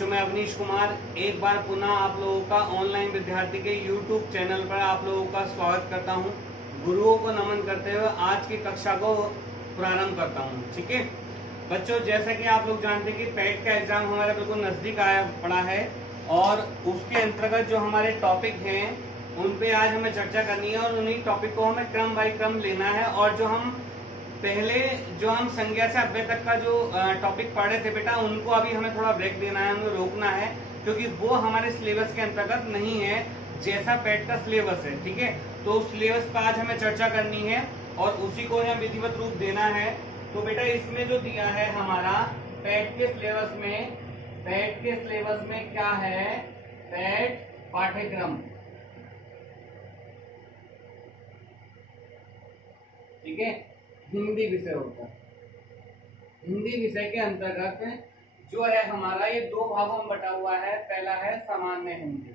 बच्चों, मैं अवनीश कुमार एक बार पुनः आप लोगों का ऑनलाइन विद्यार्थी के यूट्यूब चैनल पर आप लोगों का स्वागत करता हूं। गुरुओं को नमन करते हुए आज की कक्षा को प्रारंभ करता हूं। ठीक है बच्चों, जैसा कि आप लोग जानते हैं कि पेट का एग्जाम हमारा बिल्कुल नजदीक आया पड़ा है और उसके अंतर्गत जो हमारे टॉपिक हैं उन पे आज हमें चर्चा करनी है और उन्हीं टॉपिक को हमें क्रम बाय क्रम लेना है। और जो हम पहले जो हम संज्ञा से अव्यय तक का जो टॉपिक पढ़ रहे थे बेटा, उनको अभी हमें थोड़ा ब्रेक देना है, हमें रोकना है, क्योंकि वो हमारे सिलेबस के अंतर्गत नहीं है जैसा पेट का सिलेबस है। ठीक है, तो उस सिलेबस पर आज हमें चर्चा करनी है और उसी को हमें विधिवत रूप देना है। तो बेटा इसमें जो दिया है हमारा पेट के सिलेबस में क्या है, पेट पाठ्यक्रम। ठीक है, हिंदी विषय होता है। हिंदी विषय के अंतर्गत जो है हमारा ये दो भागों में बटा हुआ है। पहला है सामान्य हिंदी।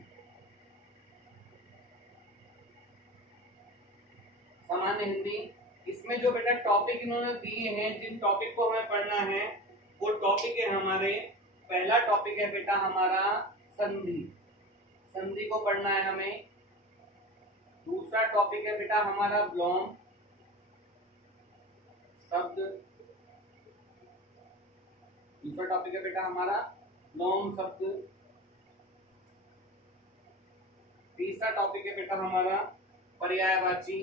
सामान्य हिंदी, इसमें जो बेटा टॉपिक इन्होंने दिए हैं, जिन टॉपिक को हमें पढ़ना है वो टॉपिक है हमारे, पहला टॉपिक है बेटा हमारा संधि। संधि को पढ़ना है हमें। दूसरा टॉपिक है बेटा हमारा व्योम शब्द। दूसरा टॉपिक है बेटा हमारा व्योम शब्द। तीसरा टॉपिक है बेटा हमारा पर्यायवाची।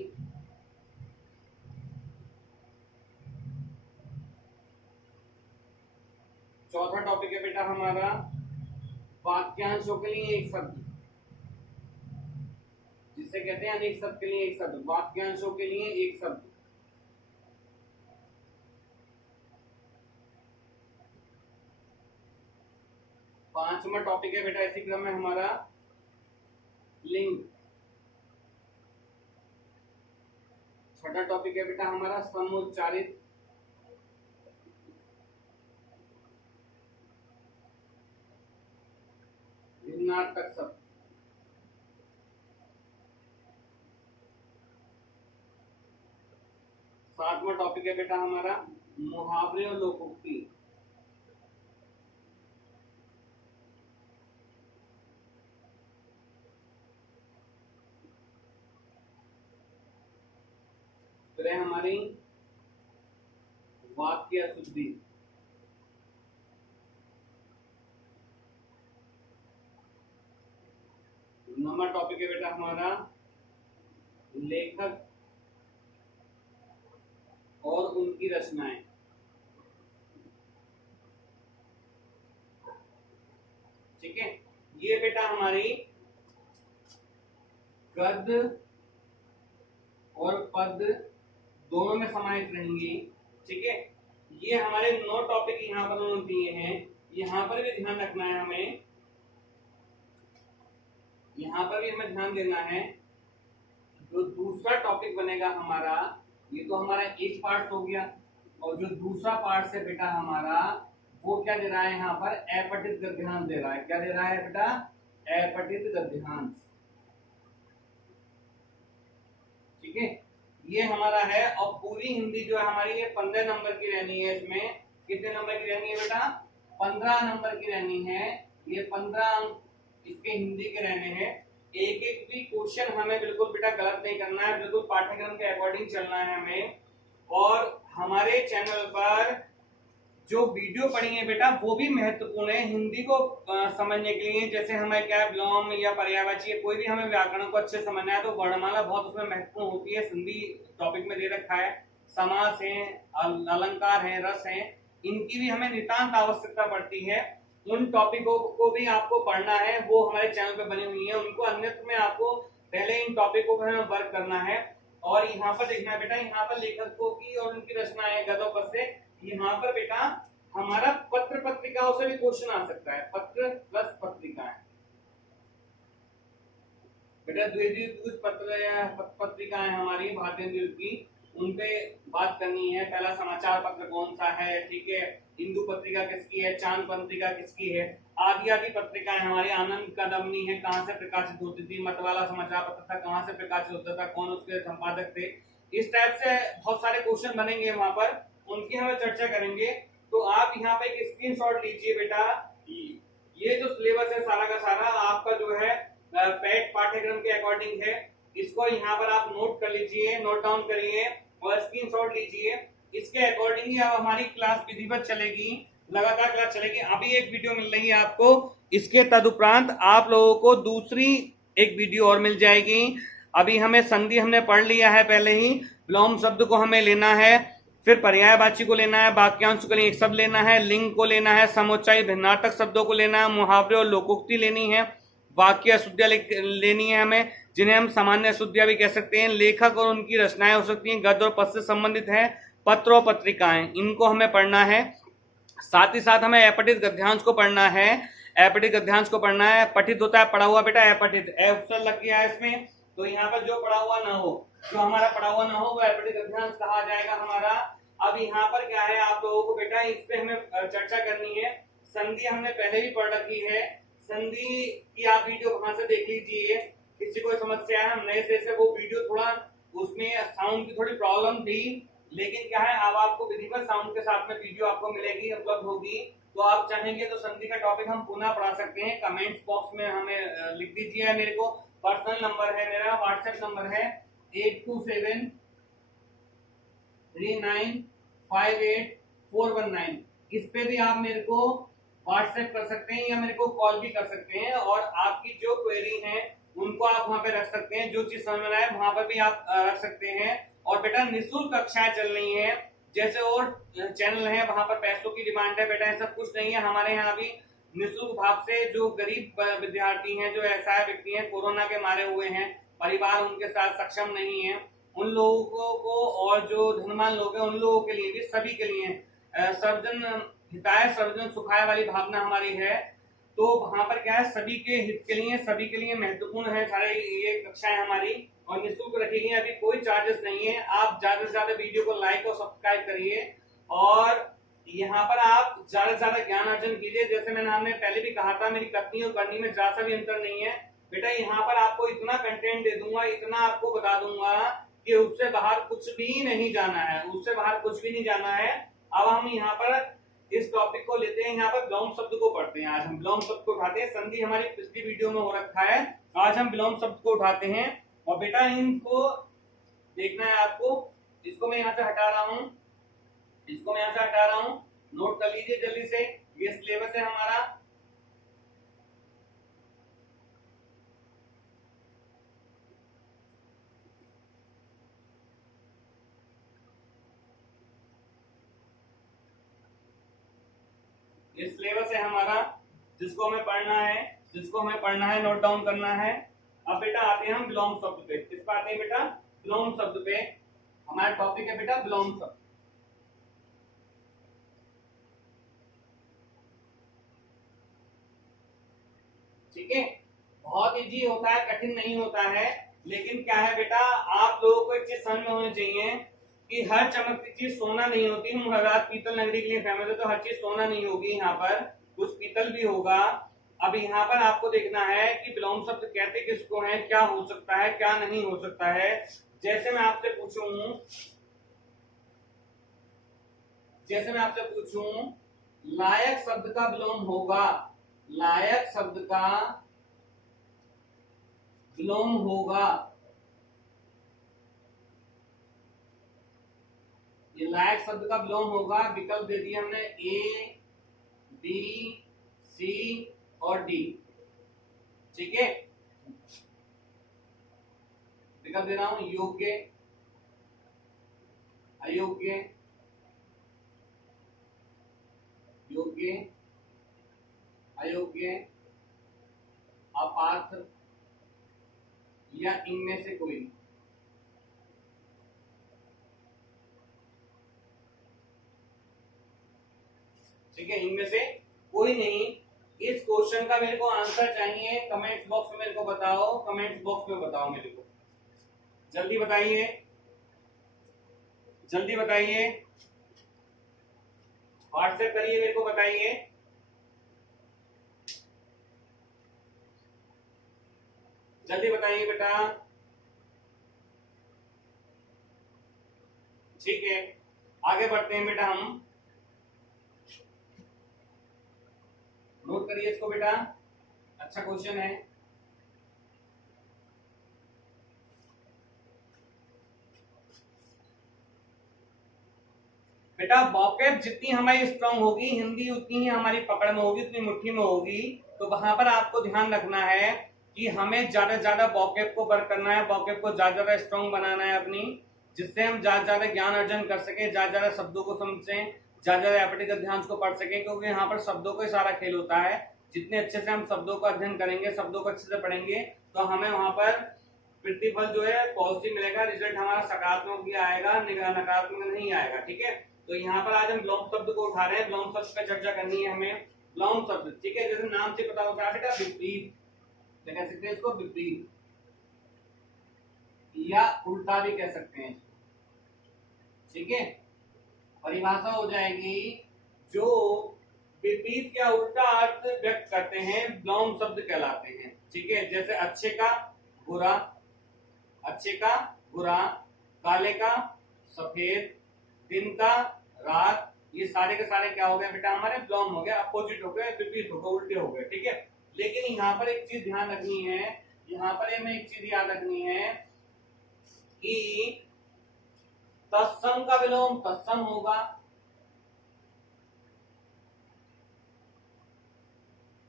चौथा टॉपिक है बेटा हमारा वाक्यांशों के लिए एक शब्द, जिसे कहते हैं अनेक शब्द के लिए एक शब्द, वाक्यांशों के लिए एक शब्द। पांचवा टॉपिक है बेटा इसी क्रम में हमारा लिंग। छठा टॉपिक है बेटा हमारा समुच्चारित। भिन्नार्थक शब्द। सातवां टॉपिक है बेटा हमारा मुहावरे और लोकोक्ति। फिर है हमारी वाक्य शुद्धि। नंबर टॉपिक है बेटा हमारा लेखक और उनकी रचनाएं। ठीक है, ये बेटा हमारी गद्य और पद दोनों में समाहित रहेंगी। ठीक है, ये हमारे 9 टॉपिक यहाँ पर उन्होंने दिए हैं। यहाँ पर भी ध्यान रखना है हमें, यहाँ पर भी हमें ध्यान देना है। जो दूसरा टॉपिक बनेगा हमारा, ये तो हमारा एक पार्ट हो गया, और जो दूसरा पार्ट से बेटा हमारा वो क्या दे रहा है, यहाँ पर अपठित गद्यांश दे रहा है। क्या दे रहा है बेटा, अपठित गद्यांश। ठीक है, ये हमारा है। और पूरी हिंदी जो है हमारी ये 15 नंबर की रहनी है। इसमें कितने नंबर की रहनी है बेटा, 15 नंबर की रहनी है। ये 15 अंक इसके हिंदी के रहने हैं। एक एक भी क्वेश्चन हमें बिल्कुल बेटा गलत नहीं करना है, बिल्कुल पाठ्यक्रम के अकॉर्डिंग चलना है हमें। और हमारे चैनल पर जो वीडियो पढ़ी है बेटा वो भी महत्वपूर्ण है हिंदी को समझने के लिए। जैसे हमें क्या व्योम या पर्यायवाची, कोई भी हमें व्याकरण को अच्छे समझना है तो वर्णमाला बहुत उसमें महत्वपूर्ण होती है। संधि टॉपिक में दे रखा है, समास है, अलंकार है, रस है, इनकी भी हमें नितांत आवश्यकता पड़ती है। उन टॉपिकों को भी आपको पढ़ना है, वो हमारे चैनल पे बनी हुई है। उनको अन्यत्र में आपको पहले इन टॉपिकों पर हमें वर्क करना है। और यहाँ पर देखना है बेटा, यहाँ पर लेखकों की और उनकी रचनाएं गद्य पद से। यहाँ पर बेटा हमारा पत्र पत्रिकाओं से भी क्वेश्चन आ सकता है, पत्र प्लस पत्रिकाएं। बेटा द्वितीय पत्र या पत्रिकाएं हमारी भारतीय द्वीप की, उनपे बात करनी है। पहला समाचार पत्र कौन सा है, ठीक है, हिंदू पत्रिका किसकी है, चांद पत्रिका किसकी है, आदि आदि पत्रिकाएं हमारी। आनंद कदमनी है, कहां से प्रकाशित होती थी, मतवाला समाचार पत्र था, कहां से प्रकाशित होता था, कौन उसके संपादक थे। इस टाइप से बहुत सारे क्वेश्चन बनेंगे वहां पर, उनकी हमें चर्चा करेंगे। तो आप यहाँ पे एक स्क्रीनशॉट लीजिए बेटा, ये जो सिलेबस है सारा का सारा आपका जो है पेट पाठ्यक्रम के अकॉर्डिंग है। इसको यहाँ पर आप नोट कर लीजिए, नोट डाउन करिए और स्क्रीनशॉट लीजिए। इसके अकॉर्डिंग ही अब हमारी क्लास विधिवत चलेगी, लगातार क्लास चलेगी। अभी एक वीडियो मिल रही है आपको, इसके तदुपरांत आप लोगों को दूसरी एक वीडियो और मिल जाएगी। अभी हमें संधि हमने पढ़ लिया है पहले ही, विलोम शब्द को हमें लेना है, फिर पर्यायवाची को लेना है, वाक्यांश को एक शब्द लेना है, लिंग को लेना है, समुच्चय भिन्नार्थक शब्दों को लेना है, मुहावरे और लोकोक्ति लेनी है, वाक्य अशुद्धियां लेनी है हमें, जिन्हें हम सामान्य अशुद्धियां भी कह सकते हैं। लेखक और उनकी रचनाएं हो सकती हैं, गद्य और पद से संबंधित है, पत्र और पत्रिकाएं, इनको हमें पढ़ना है। साथ ही साथ हमें अपठित गद्यांश को पढ़ना है, अपठित गद्यांश को पढ़ना है। पठित होता है पढ़ा हुआ बेटा, अपठित अक्षर लग गया है इसमें, तो यहाँ पर जो पढ़ा हुआ ना हो, जो हमारा पढ़ा हुआ ना हो वो अपठित गद्यांश कहा जाएगा हमारा। अब यहाँ पर क्या है आप लोगों को बेटा, इस पे हमें चर्चा करनी है। संधि हमने पहले भी पढ़ रखी है, संधि की आप वीडियो वहां से देख लीजिए। किसी को समस्या है, हम नए से वो वीडियो थोड़ा उसमें साउंड की थोड़ी प्रॉब्लम थी, लेकिन क्या है अब आपको विधिवत साउंड के साथ में वीडियो आपको मिलेगी, उपलब्ध होगी। तो आप चाहेंगे तो संधि का टॉपिक हम पुनः पढ़ा सकते हैं। कमेंट्स बॉक्स में हमें लिख दीजिए, मेरे को पर्सनल नंबर है, मेरा व्हाट्सएप नंबर है 8273958419। इस पे भी आप मेरे को व्हाट्सएप कर सकते हैं या मेरे को कॉल भी कर सकते हैं, और आपकी जो क्वेरी है उनको आप वहां पे रख सकते हैं। जो चीज समझ में आए वहां पर भी आप रख सकते हैं। और बेटा निःशुल्क कक्षाएं चल रही हैं, जैसे और चैनल है वहां पर पैसों की डिमांड है बेटा, ऐसा कुछ नहीं है। हमारे यहाँ भी निःशुल्क भाव से जो गरीब विद्यार्थी हैं, जो ऐसा व्यक्ति हैं कोरोना के मारे हुए हैं, परिवार उनके साथ सक्षम नहीं है, उन लोगों को और जो धनवान लोग हैं उन लोगों के लिए भी, सभी के लिए सर्वजन हिताय सर्वजन सुखाय वाली भावना हमारी है। तो वहां पर क्या है, सभी के हित के लिए, सभी के लिए महत्वपूर्ण है सारे ये कक्षाएं हमारी, और निःशुल्क रखी गई। अभी कोई चार्जेस नहीं है। आप ज्यादा से ज्यादा वीडियो को लाइक और सब्सक्राइब करिए, और यहाँ पर आप ज्यादा से ज्यादा ज्ञान अर्जन कीजिए। जैसे हमने पहले भी कहा था, मेरी कथनी और करनी में ज्यादा भी अंतर नहीं है बेटा। यहाँ पर आपको इतना कंटेंट दे दूंगा, इतना आपको बता दूंगा कि उससे बाहर कुछ भी नहीं जाना है, उससे बाहर कुछ भी नहीं जाना है। अब हम यहाँ पर इस टॉपिक को लेते हैं, यहाँ पर विलोम शब्द को पढ़ते हैं। आज हम विलोम शब्द को उठाते हैं। संधि हमारी पिछली वीडियो में हो रखा है, आज हम विलोम शब्द को उठाते हैं। और बेटा इनको देखना है आपको। इसको मैं यहाँ से हटा रहा हूँ, इसको मैं यहाँ से हटा रहा हूँ, नोट कर लीजिए जल्दी से। ये सिलेबस है हमारा। ये सिलेबस है हमारा, जिसको हमें पढ़ना है, जिसको हमें पढ़ना है, नोट डाउन करना है। अब बेटा आते हैं हम विलोम शब्द पे। किस पर आते हैं बेटा? विलोम शब्द पे। हमारा टॉपिक है बेटा विलोम शब्द। ठीक है, बहुत इजी होता है, कठिन नहीं होता है। लेकिन क्या है बेटा, आप लोगों को एक चीज समझ में होनी चाहिए कि हर चमकती चीज सोना नहीं होती। मुरादाबाद पीतल नगरी के लिए फेमस है, तो हर चीज सोना नहीं होगी, यहाँ पर कुछ पीतल भी होगा। अब यहाँ पर आपको देखना है कि विलोम शब्द कहते किसको है, क्या हो सकता है, क्या नहीं हो सकता है। जैसे मैं आपसे पूछूं, लायक शब्द का विलोम होगा, लायक शब्द का विलोम होगा। ये लायक शब्द का विलोम होगा। विकल्प दे दिए हमने ए, बी, सी और डी। ठीक है, विकल्प दे रहा हूं, योग्य, अयोग्य, योग्य, अयोग्य, अपात्र या इनमें से कोई। ठीक है, इनमें से कोई नहीं। इस क्वेश्चन का मेरे को आंसर चाहिए, कमेंट्स बॉक्स में मेरे को बताओ, कमेंट्स बॉक्स में बताओ मेरे को, जल्दी बताइए, जल्दी बताइए, व्हाट्सएप करिए, मेरे को बताइए। जल्दी बताइए बेटा। ठीक है, आगे बढ़ते हैं बेटा हम। नोट करिए इसको बेटा, अच्छा क्वेश्चन है। बेटा वोकैब जितनी हमारी स्ट्रांग होगी, हिंदी उतनी ही हमारी पकड़ में होगी, उतनी मुट्ठी में होगी। तो वहां पर आपको ध्यान रखना है कि हमें ज्यादा से ज्यादा वोकैब को वर्क करना है, वोकैब को ज्यादा ज्यादा स्ट्रांग बनाना है अपनी, जिससे हम ज्यादा ज्यादा ज्ञान अर्जन कर सके, ज्यादा ज्यादा शब्दों को समझें, ज्यादा ज्यादा एपिटिक अध्याय को पढ़ सके, क्योंकि यहाँ पर शब्दों का सारा खेल होता है। जितने अच्छे से हम शब्दों का अध्ययन करेंगे, शब्दों को अच्छे से पढ़ेंगे, तो हमें वहां पर प्रतिफल जो है पॉजिटिव मिलेगा, रिजल्ट हमारा सकारात्मक भी आएगा, नकारात्मक नहीं आएगा। ठीक है, तो यहाँ पर आज हम ब्लॉम शब्द को उठा रहे हैं, ब्लॉम शब्द पर चर्चा करनी है हमें। ब्लॉम शब्द, ठीक है, जैसे नाम से पता होता है बेटा विपरीत, क्या कह सकते हैं इसको, विपरीत, या उल्टा भी कह सकते हैं। ठीक है, परिभाषा हो जाएगी, जो विपरीत या उल्टा अर्थ व्यक्त करते हैं ब्लॉम शब्द कहलाते हैं। ठीक है, जैसे अच्छे का बुरा, अच्छे का बुरा, काले का सफेद, दिन का रात, ये सारे के सारे क्या हो गए बेटा, हमारे ब्लॉम हो गए, अपोजिट हो गए, विपरीत हो गए, उल्टे हो गए। ठीक है, लेकिन यहाँ पर एक चीज ध्यान रखनी है, यहाँ पर हमें एक चीज याद रखनी है कि तत्सम का विलोम तत्सम होगा,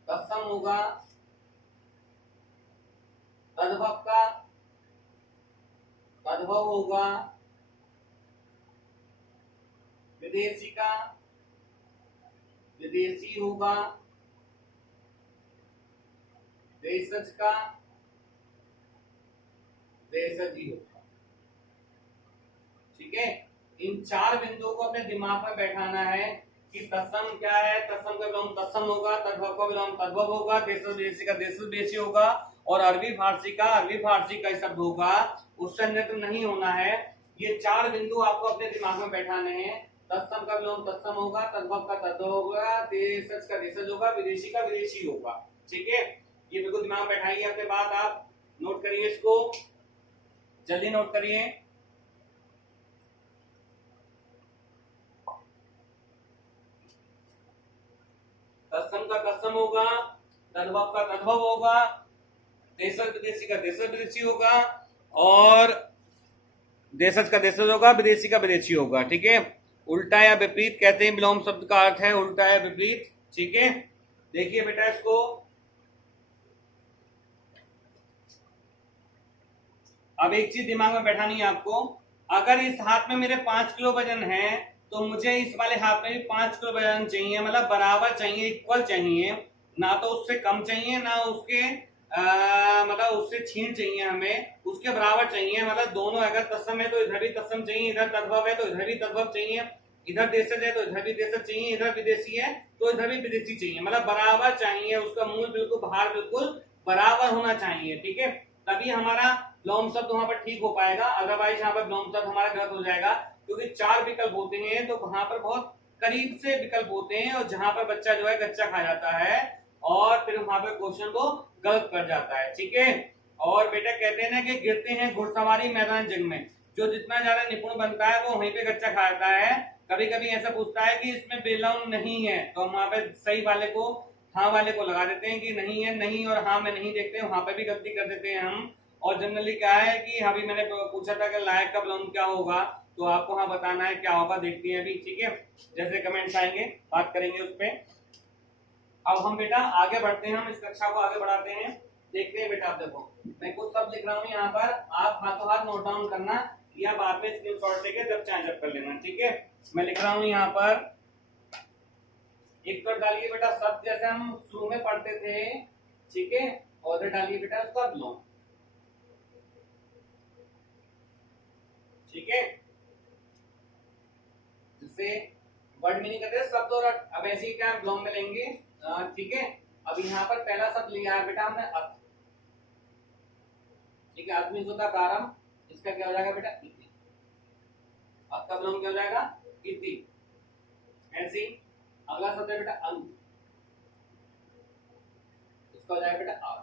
तत्सम होगा, तद्भव का तद्भव होगा, विदेशी का विदेशी होगा, देशज का देशजी होगा। ठीक है, इन चार बिंदुओं को अपने दिमाग में बैठाना है कि तत्सम क्या है, तत्सम का विलोम तत्सम होगा, तद्भव का विलोम तद्भव होगा, देशज विदेशी का देशज विदेशी होगा, और अरबी फारसी का शब्द होगा, उससे अन्यत्र नहीं होना है। ये चार बिंदु आपको अपने दिमाग में बैठाने हैं। तत्सम का विलोम तत्सम होगा, तद्भव का तद्भव होगा, देशज का देशज होगा, विदेशी का विदेशी होगा। ठीक है, ये बिल्कुल दिमाग में बैठाइए अपने बात, आप नोट करिए इसको, जल्दी नोट करिए। तत्सम का तत्सम होगा, तद्भव का तद्भव होगा, देशज विदेशी का देशज विदेशी होगा, और देशज का देशज होगा, विदेशी का विदेशी होगा। ठीक है, उल्टा या विपरीत कहते हैं, विलोम शब्द का अर्थ है उल्टा या विपरीत। ठीक है, देखिए बेटा इसको, अब एक चीज दिमाग में बैठानी है आपको, अगर इस हाथ में मेरे 5 किलो वजन है, तो मुझे इस वाले हाथ में भी 5 किलो वजन चाहिए, मतलब बराबर चाहिए, इक्वल चाहिए, ना तो उससे कम चाहिए, ना उसके मतलब उससे छीन चाहिए, हमें उसके बराबर चाहिए। मतलब दोनों अगर तत्सम है तो इधर भी तत्सम चाहिए, इधर तद्भव है तो इधर भी तद्भव चाहिए, इधर देशज है तो इधर भी देशज चाहिए, इधर विदेशी है तो इधर भी विदेशी चाहिए, मतलब बराबर चाहिए, उसका मूल बिल्कुल भार बिल्कुल बराबर होना चाहिए। ठीक है, तभी हमारा ब्लॉम शब्द वहां पर ठीक हो पाएगा, अदरवाइज यहाँ पर ब्लॉम शब्द हमारा गलत हो जाएगा, क्योंकि 4 विकल्प होते हैं, तो वहां पर बहुत करीब से विकल्प होते हैं, और जहां पर बच्चा जो है कच्चा खा जाता है और फिर वहां पर क्वेश्चन को गलत कर जाता है। ठीक है, और बेटा कहते हैं ना कि गिरते हैं घुड़सवारी मैदान जंग में, जो जितना ज्यादा निपुण बनता है वो वहीं पे कच्चा खा जाता है। कभी कभी ऐसा पूछता है कि इसमें विलोम नहीं है, तो हम वहां पे सही वाले को, हाँ वाले को लगा देते हैं कि नहीं है, नहीं और हाँ में नहीं देखते हैं, वहां पे भी गलती कर देते हैं हम। और जनरली क्या है कि अभी मैंने पूछा था कि लायक का विलोम क्या होगा, तो आपको हाँ बताना है क्या होगा, देखते हैं अभी। ठीक है, जैसे कमेंट्स आएंगे बात करेंगे उस पर। अब हम बेटा आगे बढ़ते हैं, हम इस कक्षा को आगे बढ़ाते हैं, देखते हैं बेटा। आप देखो मैं कुछ शब्द लिख रहा हूँ यहाँ पर, आप हाथों हाथ नोट डाउन करना, या बाद में स्क्रीनशॉट लेके जब चाहे जब कर लेना। ठीक है, मैं लिख रहा हूँ यहाँ पर, एक तो डालिए बेटा शब्द जैसे हम शुरू में पढ़ते थे। ठीक है, और उधर डालिए बेटा उसका विलोम। ठीक है, जिससे वर्ड मीनिंग करते हैं शब्द, और अब ऐसे ही क्या विलोम में लेंगे। ठीक है, अब यहाँ पर पहला शब्द लिया है बेटा हमने अर्थ। ठीक है, अर्थ मीन्स होता है प्रारंभ, इसका क्या हो जाएगा बेटा इति, अर्थ का विलोम क्या हो जाएगा इति। ऐसे ही अगला शब्द है बेटा अंत, इसका हो जाएगा बेटा आर।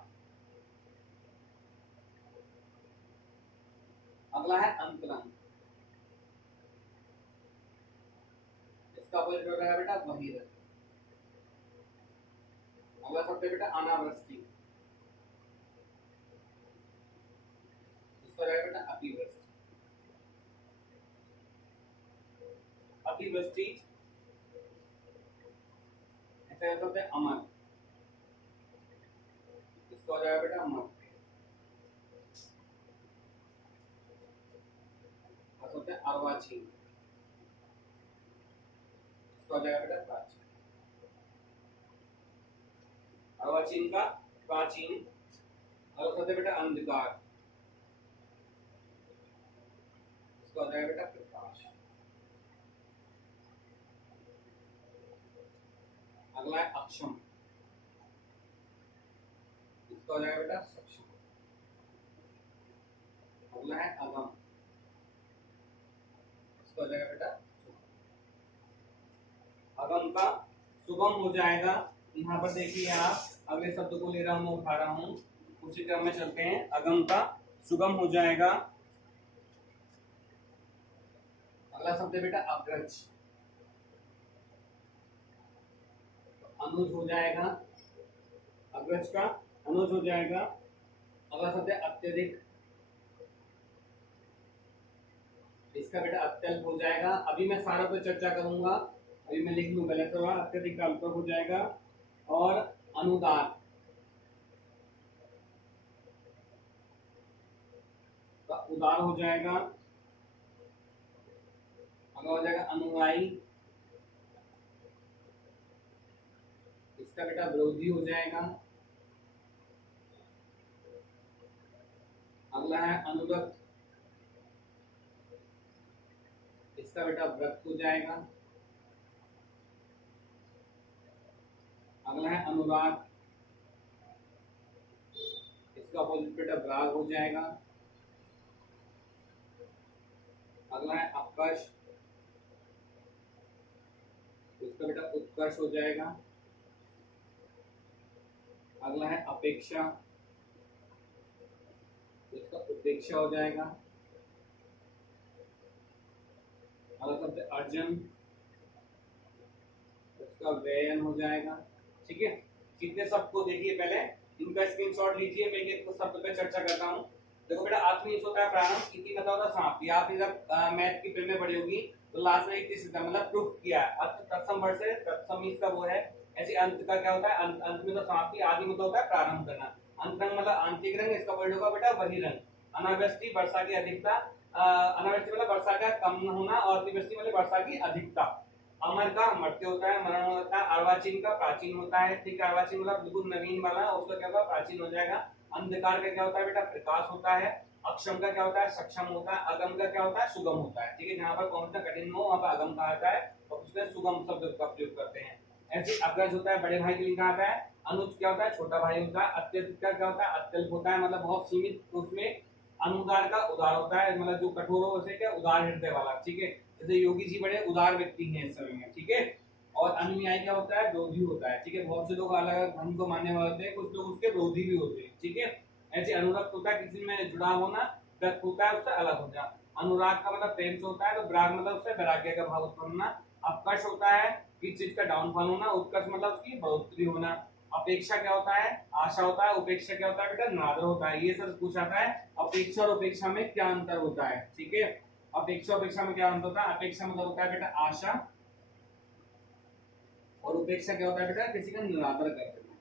अगला है अंतरंग, इसका अपोजिट हो जाएगा बेटा बहिरंग। अगला शब्द है बेटा अनावृष्टि, इसका रहेगा बेटा अतिवृष्टि। अतिवृष्टि ऐसा शब्द है अमर, इसका हो जाएगा बेटा अमर। शब्द है अर्वाचीन, इसका हो जाएगा बेटा प्राचीन। अर्वाचीन का प्राचीन। अगला शब्द है बेटा अंधकार, इसका हो जाएगा बेटा प्रकाश। अगला है अक्षम, इसका हो जाएगा बेटा सक्षम। अगला है अगम, इसका हो जाएगा बेटा सुगम। अगम का सुगम हो जाएगा। यहाँ पर देखिए आप अगले शब्द को ले रहा हूं, उठा रहा हूं, उसी क्रम में चलते हैं। अगम का सुगम हो जाएगा। अगला शब्द है बेटा अग्रज, अनुज हो जाएगा। अग्रज का अनुज हो जाएगा। अगला शब्द है अत्यधिक, इसका बेटा अत्यल्प हो जाएगा। अभी मैं सारा पे चर्चा करूंगा, अभी मैं लिख लूं गलत हुआ। अत्यधिक का अल्प हो जाएगा। और अनुदार, उदार हो जाएगा। अगला हो जाएगा अनुयायी, इसका बेटा विरोधी हो जाएगा। अगला है अनुगत, इसका बेटा व्रत हो जाएगा। अगला है अनुराग, इसका अपोजिट बेटा राग हो जाएगा। अगला है अपकर्ष, इसका बेटा उत्कर्ष हो जाएगा। अगला है अपेक्षा, इसका उपेक्षा हो जाएगा। अगला शब्द है अर्जन, इसका व्ययन हो जाएगा। ठीक है, कितने शब्द को देखिए, पहले इनका स्क्रीनशॉट लीजिए, मैं एक शब्द पे चर्चा करता हूँ। देखो बेटा आत्मनिष्ठ होता है प्रारंभ, इति मतलब होता है समाप्ति। आप जब मैथ की फिल्म में पढ़ी होगी तो लास्ट में एक मतलब प्रूफ किया है। तत्सम वर्ड से तत्सम इसका वो है। ऐसे अंत का क्या होता है, अंत में तो समाप्ति, आदि में तो होता है प्रारंभ करना। अंतरंग मतलब आंतरिक रंग, इसका वर्ड होगा बेटा बहिरंग। अनावृष्टि वर्षा की अधिकता, अनावृष्टि मतलब वर्षा का कम होना, और अतिवृष्टि मतलब वर्षा की अधिकता। अमर का मर्त्य होता है, मरण होता है। अर्वाचीन का प्राचीन होता है। ठीक है, अर्वाचीन मतलब बिल्कुल नवीन वाला, उसका क्या होगा प्राचीन हो जाएगा। अंधकार का क्या होता है बेटा प्रकाश होता है। अक्षम का क्या होता है सक्षम होता है। अगम का क्या होता है सुगम होता है। ठीक है, जहाँ पर कौन सा कठिन हो वहाँ पर अगम कहा जाता है और उसमें सुगम शब्द का प्रयोग करते हैं। ऐसे अग्रज होता है, बड़े भाई के लिए कहा जाता है। अनुज क्या होता है, छोटा भाई होता है। अत्यधिक का क्या होता है, अत्यल्प होता है, मतलब बहुत सीमित। उसमें अनुदार का उदार होता है, मतलब जो कठोर हो उसे क्या उदार हृदय वाला। ठीक है, जैसे योगी जी बड़े उदार व्यक्ति हैं इस समय में। ठीक है, और अनुयायी क्या होता है, विरोधी होता है। ठीक है, बहुत से लोग अलग अलग धर्म को मानने वाले होते हैं, कुछ लोग उसके विरोधी भी होते हैं। ठीक है, ऐसे अनुरक्त होता है किसी में जुड़ा होना, रक्त होता है उससे अलग हो जाना। अनुराग का मतलब प्रेम से होता है, तो विराग मतलब उससे वैराग्य का भाव उत्पन्न होना। अपकर्ष होता है किसी चीज का डाउनफॉल होना। उत्कर्ष मतलब उसकी बढ़ोतरी होना। अपेक्षा क्या होता है, आशा होता है। उपेक्षा क्या होता है बेटा, नादर होता है। ये सब पूछा था है, अपेक्षा और उपेक्षा में क्या अंतर होता है। ठीक है, अपेक्षा उपेक्षा में क्या अंतर होता है। अपेक्षा मतलब होता है बेटा आशा, और उपेक्षा क्या होता है बेटा किसी का निरादर कर देना।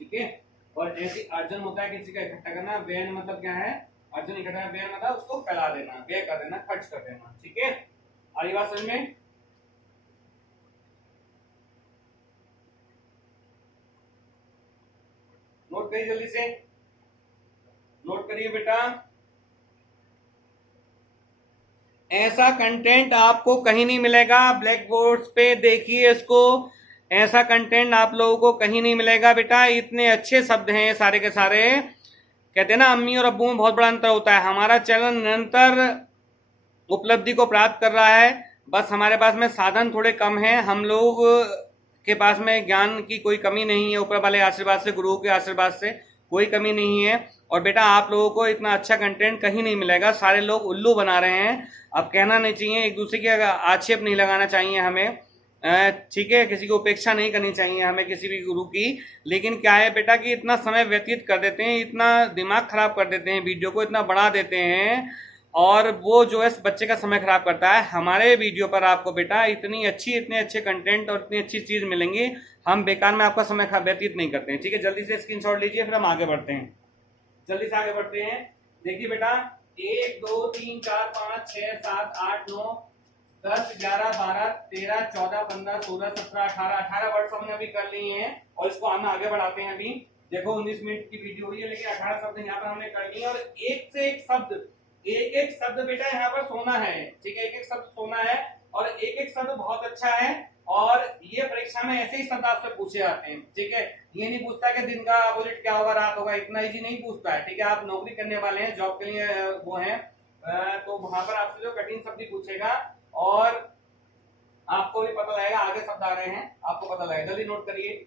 ठीक है, और ऐसी अर्जन होता है किसी का इकट्ठा करना। व्ययन मतलब क्या है, अर्जन इकट्ठा, व्ययन मतलब उसको फैला देना, व्यय कर देना, खर्च कर देना। ठीक है, आगे बात समझ में। नोट करिए, जल्दी से नोट करिए बेटा। ऐसा कंटेंट आपको कहीं नहीं मिलेगा, ब्लैक बोर्ड पे देखिए इसको। ऐसा कंटेंट आप लोगों को कहीं नहीं मिलेगा बेटा। इतने अच्छे शब्द हैं सारे के सारे। कहते हैं ना अम्मी और अब्बू में बहुत बड़ा अंतर होता है। हमारा चैनल निरंतर उपलब्धि को प्राप्त कर रहा है, बस हमारे पास में साधन थोड़े कम हैं। हम लोग के पास में ज्ञान की कोई कमी नहीं है, ऊपर वाले आशीर्वाद से, गुरुओं के आशीर्वाद से कोई कमी नहीं है। और बेटा आप लोगों को इतना अच्छा कंटेंट कहीं नहीं मिलेगा। सारे लोग उल्लू बना रहे हैं। अब कहना नहीं चाहिए, एक दूसरे के आक्षेप नहीं लगाना चाहिए हमें। ठीक है, किसी की उपेक्षा नहीं करनी चाहिए हमें किसी भी गुरु की। लेकिन क्या है बेटा कि इतना समय व्यतीत कर देते हैं, इतना दिमाग खराब कर देते हैं, वीडियो को इतना बढ़ा देते हैं, और वो जो है बच्चे का समय खराब करता है। हमारे वीडियो पर आपको बेटा इतनी अच्छी, इतने अच्छे कंटेंट और इतनी अच्छी चीज मिलेंगी, हम बेकार में आपका समय व्यतीत नहीं करते हैं। ठीक है, जल्दी से स्क्रीनशॉट लीजिए, फिर हम आगे बढ़ते हैं। जल्दी से आगे बढ़ते हैं। देखिए बेटा, 1 2 3 4 5 6 7 8 9 10 11 12 13 14 15 16 17 18 वर्ड हमने अभी कर लिए हैं, और इसको हम आगे बढ़ाते हैं। अभी देखो 19 मिनट की वीडियो हुई है, लेकिन 18 शब्द यहाँ पर हमने कर लिए, और एक से एक शब्द, एक एक शब्द बेटा यहाँ पर सोना है। ठीक है, एक एक शब्द सोना है, और एक एक शब्द बहुत अच्छा है, और ये परीक्षा में ऐसे ही शब्द आपसे पूछे जाते हैं। ठीक है, ये नहीं पूछता कि दिन का अपोजिट क्या होगा, रात होगा, इतना इजी नहीं पूछता है। ठीक है, आप नौकरी करने वाले हैं, जॉब के लिए वो है, तो वहां पर आपसे जो कठिन शब्द पूछेगा, और आपको भी पता लगेगा आगे शब्द आ रहे हैं, आपको पता लगेगा। जल्दी नोट करिए।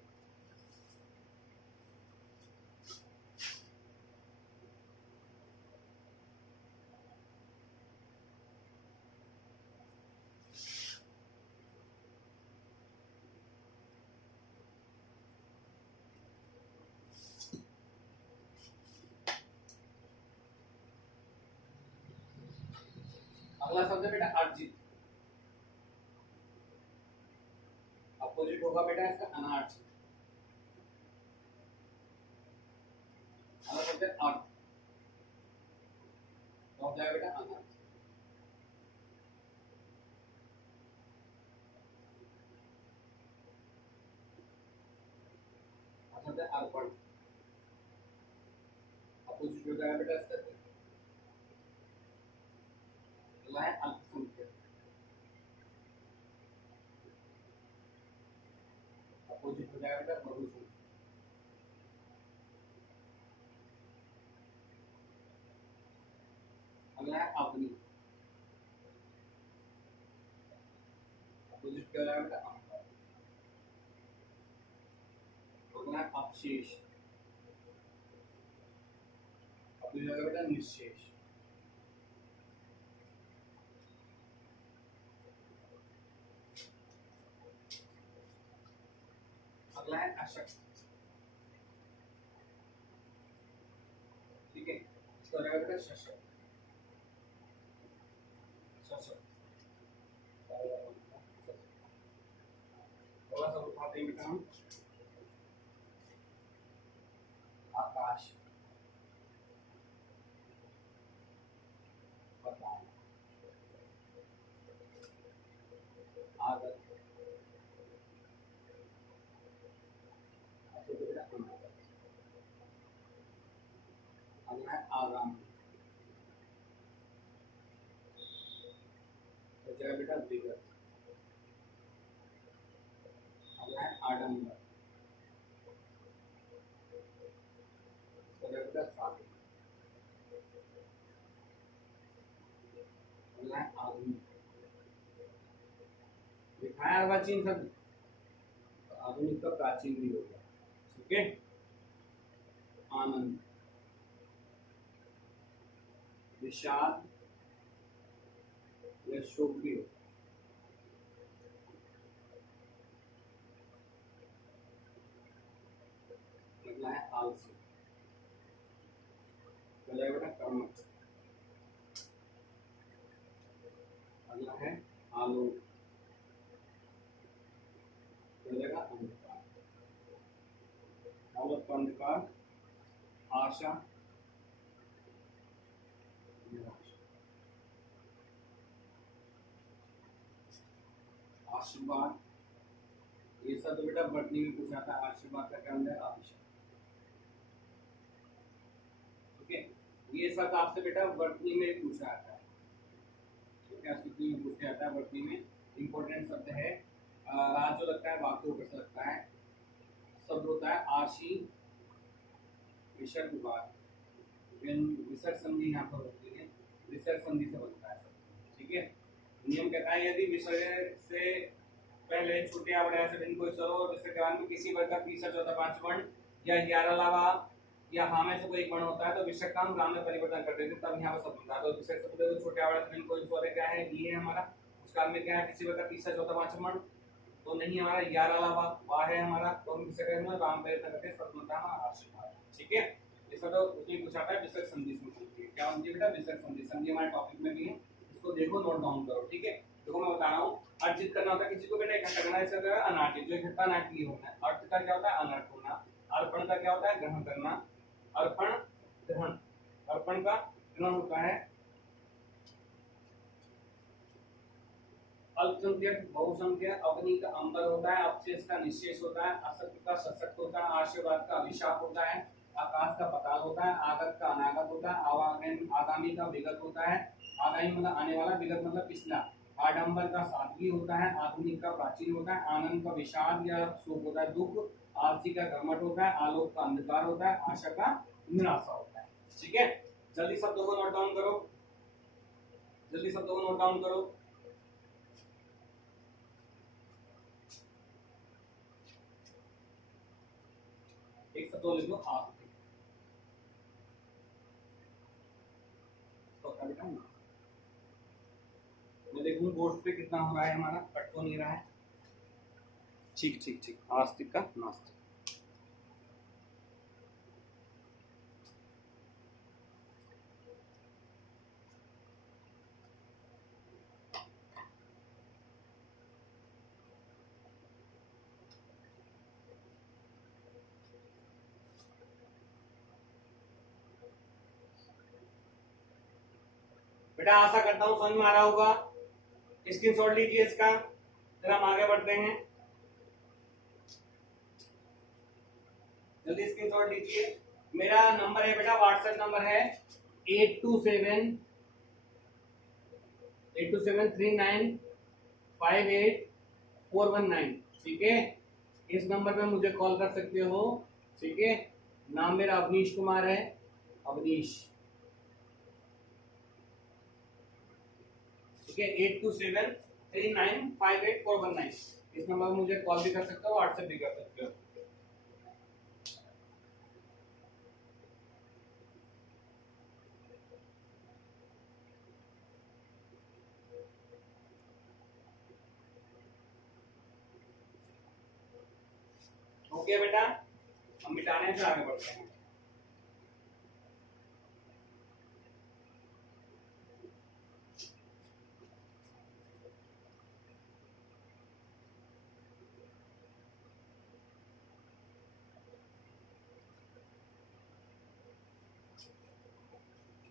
अगला शब्द है बेटा अर्जित। अपोजिट होगा बेटा इसका अनार्जित। अगला शब्द है अर्थ, तो हो जाएगा बेटा अनर्थ। अगला शब्द है अर्पण। अपोजिट हो जाएगा बेटा इसका। अगला है अल्पसंख्यक। अपोजिट हो जाएगा बेटा बहुसंख्यक। अगला है अपनी। अपोजिट क्या हो जाएगा बेटा अंतर। अगला है अपशेष। अपोजिट हो जाएगा बेटा निश्शेष। अगला है अशक्त। ठीक है, इसका हो जाएगा बेटा सशक्त। सशक्त थोड़ा सा उठाते हैं बेटा हम। आकाश, बताओ, आदत, तो बेटा अनादत। अगला है आगामी, तो जगह बेटा विगत। अगला है आडंबर, तो जगह बेटा साधु। अगला है आधुनिक, दिखाया अर्वाचीन शब्द, तो आधुनिक का प्राचीन भी हो गया। ठीक है, आनंद, विषाद या शोक भी हो। अगला है आलसी, तो जगह बेटा कर्मठ। अगला है आलोक, तो जगह अंधकार। दौलत का अंधकार, आशा, निराशा। आशीर्वाद, ये सब तो बेटा बटनी में पूछा था। आशीर्वाद का क्या है? अभिषेक। ठीक है, ये सब आपसे बेटा वर्तनी में पूछा जाता है। ठीक है, सूची में पूछा जाता है वर्तनी में। इंपॉर्टेंट शब्द है। राज जो लगता है वाक्य ऊपर लगता है। शब्द होता है आशी, विसर्ग वार, विसर्ग संधि यहाँ पर होती है, विसर्ग संधि से बनता है शब्द। ठीक है, नियम कहता है यदि विसर्ग से पहले छोटे या बड़े से कोई स्वर हो, विसर्ग के बाद में किसी वर्ग का तीसरा चौथा पांचवा वर्ण या 11 अलावा या हाँ में से कोई एक वर्ण होता है तो विसर्ग का हम ग्राम में परिवर्तन कर देते हैं, तब यहाँ पर शब्द बनता है। तो विसर्ग शब्द को छोटे या बड़े से कोई स्वर क्या है, ये है हमारा। उसका में क्या है, किसी वर्ग का तीसरा चौथा पांचवा वर्ण, तो नहीं हमारा 11 वाला वाह है हमारा, तो हम किसे करेंगे राम पे करके सतमता आशीर्वाद। ठीक है, इसका तो उसी पूछा था विसर्ग संधि से पूछिए, क्या बनती है बेटा विसर्ग संधि। संधि हमारे टॉपिक में भी है, इसको देखो नोट डाउन करो। ठीक है, देखो मैं बता रहा हूँ, अर्जित करना होता है किसी को बेटा इकट्ठा करना, इसका क्या है अनार्जित, जो इकट्ठा नाटकीय होना है। अर्थ का क्या होता है अनर्थ होना, अर्पण का क्या होता है ग्रहण करना, अर्पण ग्रहण, अर्पण का ग्रहण होता है अल्पसंख्यक बहुसंख्यक, अग्नि का अंबर होता है, अवशेष का निशेष होता है, असत्य का सशक्त होता है, आशीर्वाद का अभिशाप होता है, आकाश का पताल होता है, आगत का अनागत होता है, आगामी का विगत होता है, आगामी मतलब आने वाला, विगत मतलब पिछला, आडंबर का सादगी होता है, आधुनिक का प्राचीन होता है, आनंद का विषाद या शोक होता है दुख, आलसी का कर्मठ होता है, आलोक का अंधकार होता है, आशा का निराशा होता है। ठीक है, जल्दी शब्दों को नोट डाउन करो, जल्दी शब्दों को नोट डाउन करो। एक शब्द लिख लो आस्तिक, तो क्या बेटा मैं देखूं बोर्ड पे कितना हो रहा है हमारा, कट तो नहीं रहा है। ठीक ठीक ठीक, आस्तिक का नास्तिक। बेटा आशा करता हूं समझ में आ रहा होगा, स्क्रीनशॉट लीजिए इसका, फिर हम आगे बढ़ते हैं। जल्दी स्क्रीनशॉट लीजिए, मेरा नंबर है बेटा, व्हाट्सएप नंबर है 8278273958 ठीक है, इस नंबर पे मुझे कॉल कर सकते हो। ठीक है, नाम मेरा अवनीश कुमार है, अवनीश। ठीक है, 8273958419, इस नंबर पर मुझे कॉल भी कर सकते हो, व्हाट्सएप भी कर सकते हो। ओके बेटा, हम मिटाने से आगे बढ़ते हैं।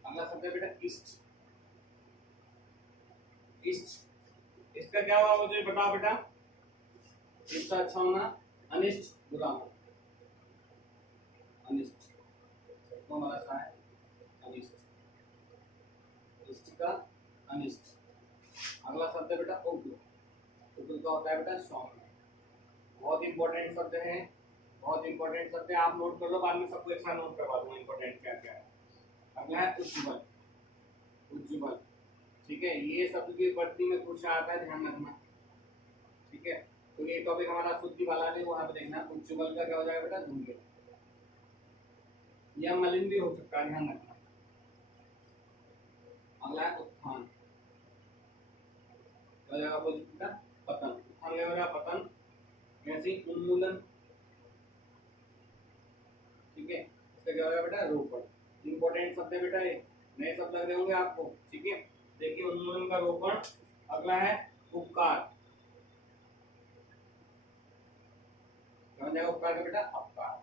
अगला शब्द है बेटा ईस्ट, ईस्ट, इसका क्या हुआ मुझे बताओ बेटा, इसका अच्छा होना, अनिष्ट बुरा होना, अनिष्ट तो हमारा क्या है अनिष्ट, इष्ट का अनिष्ट। अगला शब्द है बेटा उग्र, उग्र का होता है बेटा सौम्य, बहुत इंपॉर्टेंट शब्द है, बहुत इंपॉर्टेंट शब्द है, आप नोट कर लो, बाद में सबको एक साथ नोट करवा दूंगा इंपॉर्टेंट क्या क्या है। अगला है उज्ज्वल, उज्ज्वल। ठीक है, ये शब्द की बढ़ती में पूछा आता है, ध्यान रखना। ठीक है, तो ये टॉपिक हमारा शुद्धि वाला है, वहां पे देखना। उज्ज्वल का क्या हो जाएगा बेटा धूमकेतु, या मलिन भी हो सकता है, ध्यान रखना। अगला है उत्थान, क्या हो जाएगा बेटा पतन, उत्थान क्या हो जाएगा पतन, ऐसे उन्मूलन। ठीक है, इसका क्या हो जाएगा बेटा रोपण, इंपॉर्टेंट शब्द है बेटा, ये नए शब्द लग रहे होंगे आपको। ठीक है, देखिए उन्मूलन का रोपण। अगला है उपकार, क्या हो जाएगा उपकार का बेटा अपकार।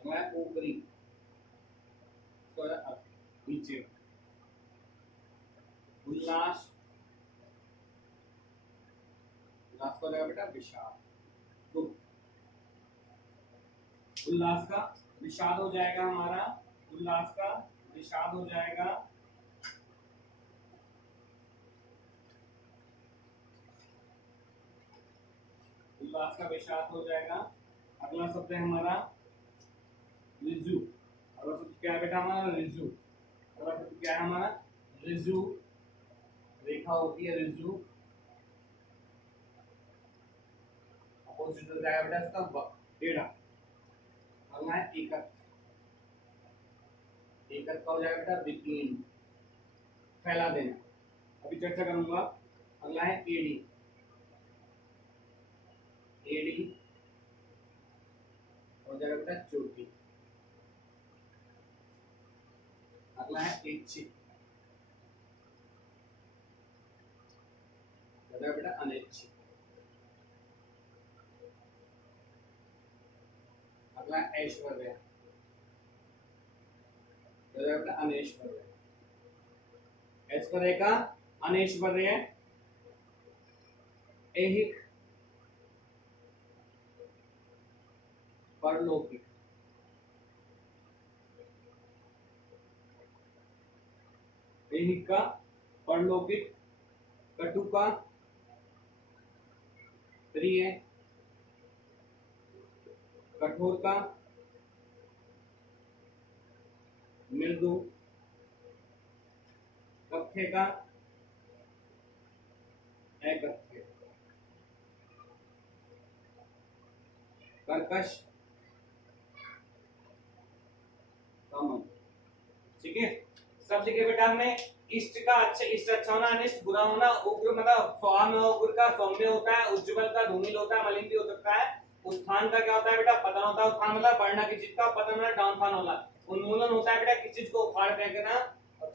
अगला है ऊपरी, नीचे। उल्लास, उल्लास का हो जाएगा बेटा विषाद, दुख। उल्लास का विषाद हो जाएगा हमारा, उल्लास का विषाद हो जाएगा। उल्लास का विषाद हो जाएगा। अगला शब्द है हमारा रिजु, अगला शब्द क्या है बेटा हमारा रिजु, अगला शब्द क्या है हमारा रिजु, रेखा होती है रिजु, अपोजिट हो जाएगा बेटा इसका टेढ़ा। अगला है एकत, एकत का हो जाएगा बेटा विकीर्ण, फैला देना। अभी चर्चा करूंगा अगला है एडी, एडी हो जाएगा बेटा चोटी। अगला है ऐच्छिक, हो जाएगा बेटा अनैच्छिक। अगला है ऐश्वर्य, हो जाएगा बेटा अनैश्वर्य। ऐश्वर्य का अनैश्वर्य, ऐहिक, परलौकिक। ऐहिक का, परलौकिक, कटु का, प्रिय, कठोर का, मृदु, कथ्य का, अकथ्य, कर्कश, कमल। ठीक है, सब लिखे बेटा हमने। इष्ट का अच्छा, इष्ट अच्छा होना, अनिष्ट बुरा होना, उग्र मतलब सौम्य उग्र का सौम्य होता है, उज्ज्वल का धूमिल होता है, मलिन भी हो सकता है। उत्थान का क्या होता है बेटा, पतन होता है। उत्थान मतलब बढ़ना की चीज का, पतन मतलब डाउनफॉल होना। उन्मूलन होता है बेटा किसी चीज को उखाड़ फेंकना,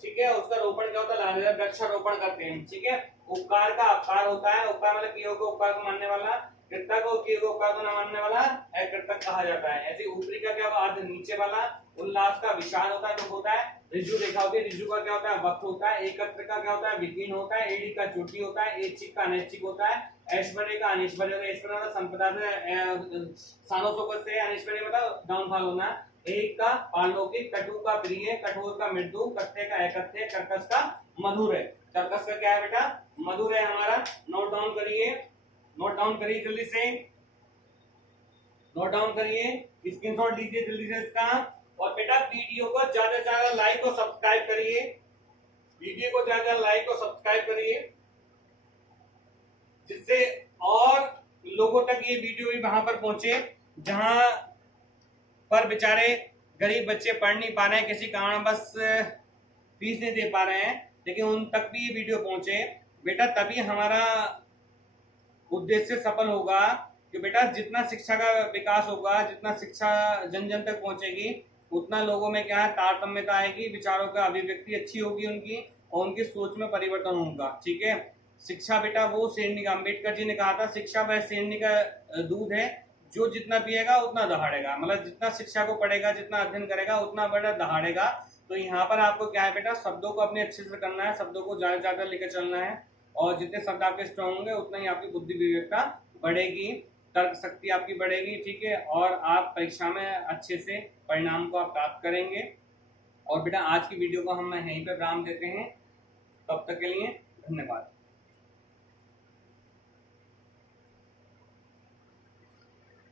ठीक है। उसका रोपण क्या होता है, वृक्षारोपण करते हैं, ठीक है। उपकार का अपकार होता है, उपकार मतलब किए हुए उपकार को मानने वाला, कृतज्ञ को किए हुए उपकार को न मानने वाला अकृतज्ञ कहा जाता है। ऐसे ऊपरी का क्या होगा, अर्ध नीचे वाला। उल्लास का विशाल होता है, दुख होता है। ऋजु रेखा होती है, ऋजु का क्या होता है, वक्र होता है। एकत्र का क्या होता है, विकीर्ण होता है। एडी का चोटी होता है। ऐच्छिक का अनैच्छिक होता है। ऐश्वर्य का अनैश्वर्य होता है। ऐश्वर्य मतलब संपदा से सानोसोकस से, अनैश्वर्य मतलब डाउनफॉल होना। एक का पारलौकिक, कटु का प्रिय, कठोर का मृदु, कथ्य का अकथ्य, कर्कश का मधुर है। कर्कश का क्या है बेटा, मधुर है हमारा। नोट डाउन करिए, नोट डाउन करिए जल्दी से, नोट डाउन करिए, स्क्रीनशॉट लीजिए जल्दी से इसका। और बेटा वीडियो को ज्यादा से ज्यादा लाइक और सब्सक्राइब करिए, वीडियो को ज्यादा लाइक और सब्सक्राइब करिए, जिससे और लोगों तक ये वीडियो भी वहां पर पहुंचे जहां पर बेचारे गरीब बच्चे पढ़ नहीं पा रहे हैं, किसी कारण बस फीस नहीं दे पा रहे हैं, लेकिन उन तक भी ये वीडियो पहुंचे बेटा, तभी हमारा उद्देश्य सफल होगा। कि बेटा जितना शिक्षा का विकास होगा, जितना शिक्षा जन जन तक पहुंचेगी, उतना लोगों में क्या है, तारतम्यता आएगी, विचारों का अभिव्यक्ति अच्छी होगी उनकी, और उनकी सोच में परिवर्तन होगा। ठीक है, शिक्षा बेटा वो शेरनी का, अम्बेडकर जी ने कहा था शिक्षा वह शेरनी का दूध है, जो जितना पिएगा उतना दहाड़ेगा। मतलब जितना शिक्षा को पढ़ेगा, जितना अध्ययन करेगा, उतना बड़ा दहाड़ेगा। तो यहाँ पर आपको क्या है बेटा, शब्दों को अपने अच्छे से करना है, शब्दों को ज्यादा ज्यादा लेकर चलना है, और जितने शब्द आपके स्ट्रॉन्ग होंगे उतना ही आपकी बुद्धि विवेकता बढ़ेगी, तर्क शक्ति आपकी बढ़ेगी। ठीक है, और आप परीक्षा में अच्छे से परिणाम को आप प्राप्त करेंगे। और बेटा आज की वीडियो को हम यहीं पे विराम देते हैं, तब तक के लिए धन्यवाद।